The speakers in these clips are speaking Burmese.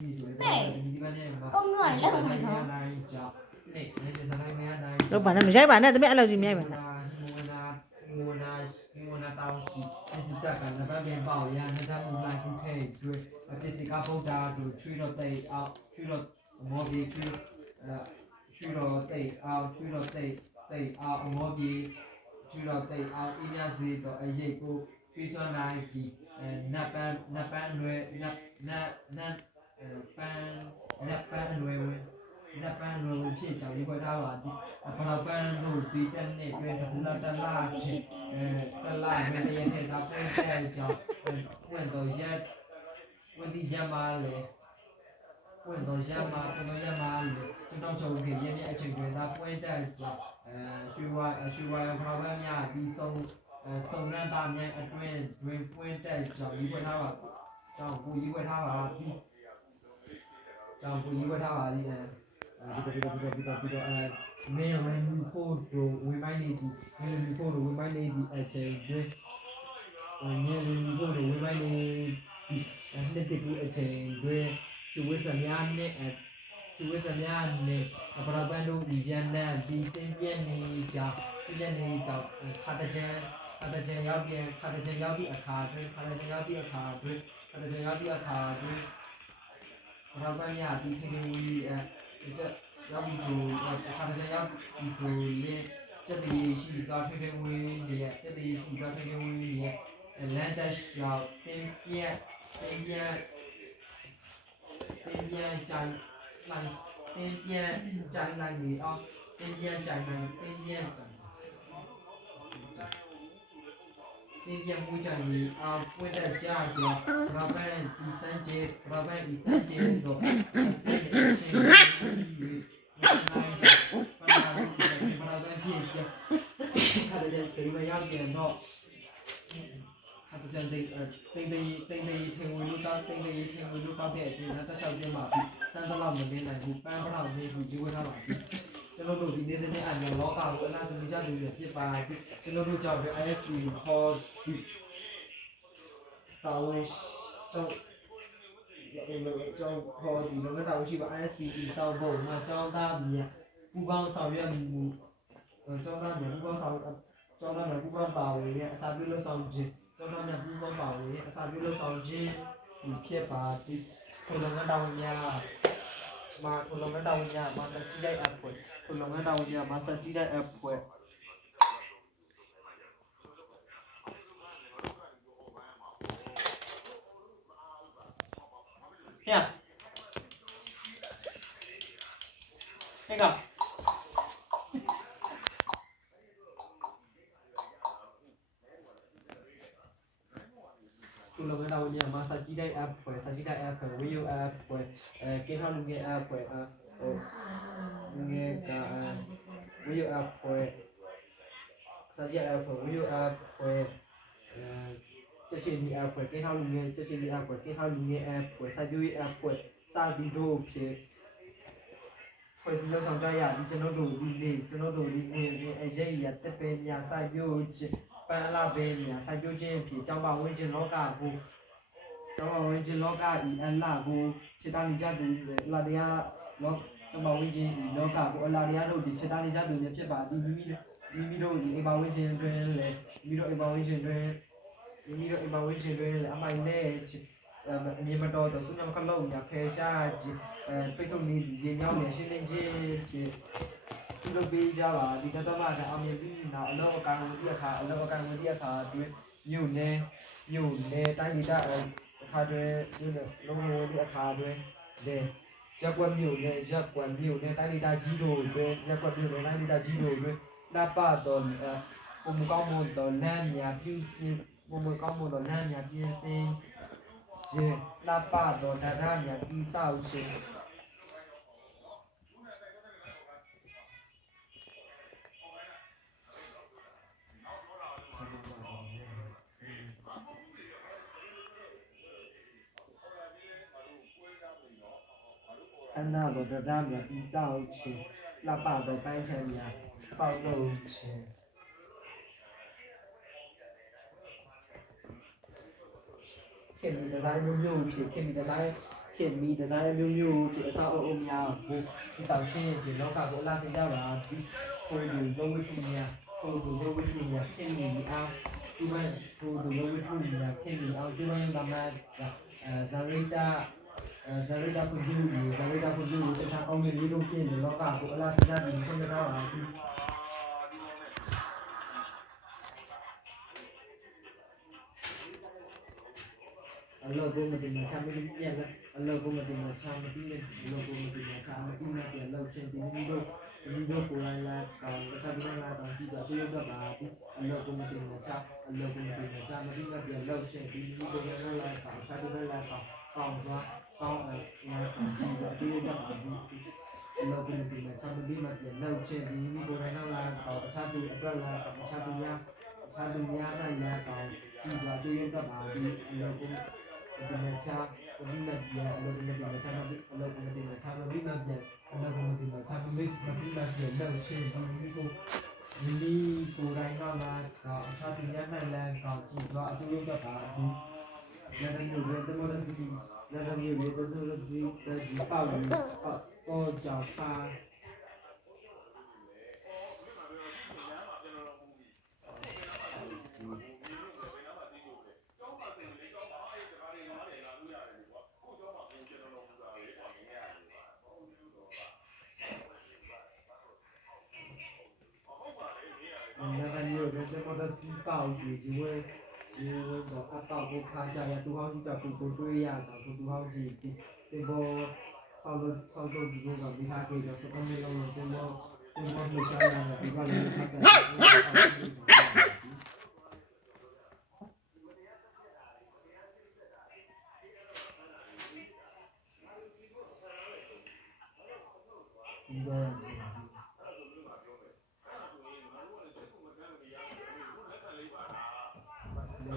công người đâu mà nó đâu bạn nó bạn này tụi mẹ làm gì mẹ bạn ban nuôi phiên chào đi qua thao à còn là ban rồi tùy chân này quên cũng là chân la người ta yên này ta quên cái cho quên tôi sẽ quên đi ra màเลยquên tôi sẽ mà quên ra màเลยchúng trong sầu thì yên này chuyện người ta quên cái cho suy qua thao ban nhà đi sông ra tam nha quên cái cho đi qua thao à cho cô đi qua thao à đi cho cô đi qua thao à đi nè mẹ mình cô đồ với mai này thì mẹ mình cô đồ với mai này thì chơi chơi mẹ mình cô đồ với mai này thì nên tiếp tục chơi chơi chú với sầm yan này chú với sầm yan này và ra bên đâu đi chơi này đi tên tiền này chào khát chơi giáo đi khát chơi giáo đi ra bên nhà đi chơi đi要比如他们要比如的，这里是说推荐为的，这里是说推荐为的，来的是要边站的啊，边站不站的啊，不在家的，老板第三节的，四点去。他不讲对听为路高点，那个小点嘛，三个老门的那部半不老的部就会他嘛。ကျွန်တော်တို့ဒီနေ့စနေအမြန်လောကကိုအလားတူကြလို့ဖြစ်ပါတယ်ကျွန်တော်တို့ကြောင့် ISP ကိုခေါ်ဒီတာဝန်ကျောင်းခေါ်ဒီလောကတာဝန်ရှိပါ ISP ဒီစောက်ဖို့မှာကျောင်းသားမြန်ပူပေါင်းဆောင်ရွက်မှုကျောင်းသားမြန်ပူပေါင်းပါဝင်ရဲ့အစာပြုလို့ဆောင်ခြင်းကျောင်းသားမြန်ပူပေါင်းပါဝင်ရဲ့အစာပြုလို့ဆောင်ခြင်းဒီဖြစ်ပါဒီခုလုံးကတောင်ညာมาคุณลองกันดาวเนี่ยมาสักจีได้แอปเปิดคุณลองกันดาวเนี่ยมาสักจีได้แอปเปิดเนี่ยนี่ก็คุณลองกันดาวเนี่ยมาสักจีได้แอปเปิดวิวแอปเปิดเกมทำลุงเงี้ยแอปเปิดลุงเงี้ยกับวิวแอปเปิดสักจีแอปเปิดวิวแอปเปิดจะเชื่อมีแอปเปิดเกมทำลุงเงี้ยจะเชื่อมีแอปเปิดเกมทำลุงเงี้ยแอปเปิดสักยูแอปเปิดสักดีโดเพย์พอสิ่งที่สองใจอยากที่จะโน้ตดูดีเลยจะโน้ตดูดีเลยไอ้เจ้าอยากจะเป็นอยากสักยูပန်လာဘေးမြာစိုက်ပျိုးခြင်းဖြစ်ကျောင်းပါဝင်ခြင်းလောကကိုကျောင်းပါဝင်ခြင်းလောကဤအလာကိုခြေတန်းနေကြသူလာတရားလောကျောင်းပါဝင်ခြင်းဤလောကကိုအလာတရားတို့ဒီခြေတန်းနေကြသူများဖြစ်ပါသည်မိမိတို့ဒီအိမ်ပါဝင်ခြင်းတွင်လေမိမိတို့အိမ်ပါဝင်ခြင်းတွင်လေအမိုင်နဲ့အမြင်မတော်သောစုညမခလုံးများဖယ်ရှားခြင်းပိတ်ဆို့နေရေမြောင်းနေရှင်းလင်းခြင်းဖြစ်ဒီလိုပေးကြပါဒီကတော့မှအောင်မြင်ပြီးနောက်အလောအကောင်ဝင်အခါတွင်မြို့နယ်တိုင်းဒေသအခါတွင်လုံးဝဒီအခါတွင်ရက်ကွက်မြို့နယ်တိုင်းဒေသကြီးတို့တွင်ရက်ကွက်မြို့နယ်တိုင်းဒေသကြီးတို့တွင်နပတော်ပုံမကောင်းမတော်လမ်းများပြုပုံမကောင်းမတော်လမ်းများပြင်ဆင်ခြင်းနပတော်တရားများပြီးဆောက်ခြင်းအနာတော်တရားများပြီးဆောက်ခြင်းနပတော်ပိုင်းခြံများဆောက်လုပ်ခြင်းခင်ဗျဒီဇိုင်းမျိုးဖြစ်ခင်ဗျဒီဇိုင်း ဖြစ်ပြီးဒီဇိုင်းမျိုးမျိုးဖြစ်အစားအုံများကိုဒီဆောင်ချင်းဒီလောကကိုအလားစင်ကြပါဒီကိုယ်ဒီလုံးဝထူများကိုယ်ဒီလုံးဝထူများဖြစ်နေအောင်ဒီဘက်ကိုယ်ဒီလုံးဝထူများဖြစ်နေအောင်ဒီဘက်ကမှဇာရိတာကိုဒီဇာရိတာကိုဒီစချာကောင်းကြီးလေးလုံးဖြစ်နေလောကကိုအလားစင်ကြပြီးဆုံးတော့ပါဒီအလောကိုမတင်ချမ်းမင်းပြက်လာအလောကိုမတင်ချမ်းမင်းပြက်အလောကိုမတင်ချမ်းမင်းပြက်လောက်ချင်းဒီလိုကိုလာလာကောင်တခြားဒီလာကောင်ကြည့်တော့တွေ့ရပါဘူးအလောကိုမတင်ချမ်းအလောကိုမတင်ချမ်းမင်းပြက်လောက်ချင်းဒီလိုကိုလာလာကောင်တခြားဒီလာကောင်ကောင်းသွားကောင်းလာကောင်ကြည့်တော့တွေ့ရပါဘူးအလောကိုမတင်ချမ်းမင်းပြက်လောက်ချင်းဒီလိုကိုလာလာကောင်တခြားဒီအတွက်လာကောင်တခြားဒီများလာလာကောင်ကြည့်တော့တွေ့ရပါဘူးအလောကိုဒီမှာချာဒီမှာပြအလုပ်နဲ့ဒီမှာချာမပြီးအလုပ်နဲ့ဒီမှာချာမပြီးမှပြန်အလုပ်နဲ့ဒီမှာချာမပြီးမပြီးမှပြန်လောက်ချင်းဒီကိုတိုင်းတော့လာတော့အခြားပြည်နယ်လမ်းကောကြည့်တော့အတူတူတော့ပါဒီလက်ရည်ရဲ့တမောရစီလက်ရည်ရဲ့သစရဒီဒီပေါ့လို့တော့ကြောက်ပါ那你有人这么的细胞学，因为我阿爸我看下呀，都好似叫不对呀，找出都好似这个烧肉这种个，没他给的，什么没弄了，什么没下来了，一般人他在。应该。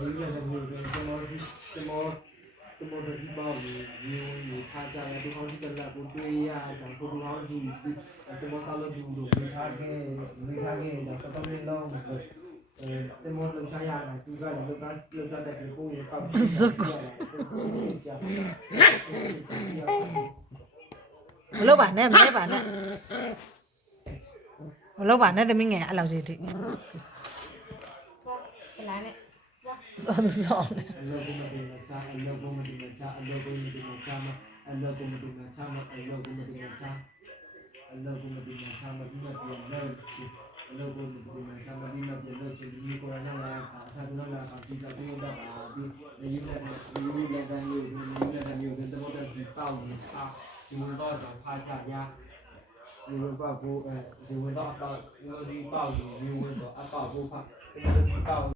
ဒီရတဲ့မျိုးတွေကျွန်တော်ဒီစီပေါင်းမျိုးထားကြရတော့ဟောဒီကလာကိုတွေ့ရအောင်ပို့ဟောဒီကျွန်တော်ဆောက်လို့ဒီလိုမိထားခဲ့တော့စတော့လေးလုံးတင်မောလုံချရတာသူကလည်းလောက်စားတဲ့ပုံရပောက်ဇက်ကိုမလုပ်ပါနဲ့မလဲပါနဲ့မလုပ်ပါနဲ့သမီးငယ်အဲ့လောက်ကြီးတိ เป็นไรเนี่ย တော်သူဆောင်တယ် အလောကုမတင်ချာအလောကုမတင်ချာအလောကုမတင်ချာမအလောကုမတင်ချာမအလောကုမတင်ချာအလောကုမတင်ချာမဒီမှာပြန်လို့ရှိအလောကုမတင်ချာမဒီမှာပြန်လို့ရှိဒီကိုရနာလာအခါတော့လာပါဒီတော့ဒီတော့ပါဒီရင်းနဲ့တန်းမျိုးတဲ့ဘောတဲ့စီတောင်းနေတာဒီတော့ဖာချရဒီဘောကိုဒီတော့တော့ဒီပေါ့ဒီတော့အပေါ့ကိုဖာဒီစီတောင်း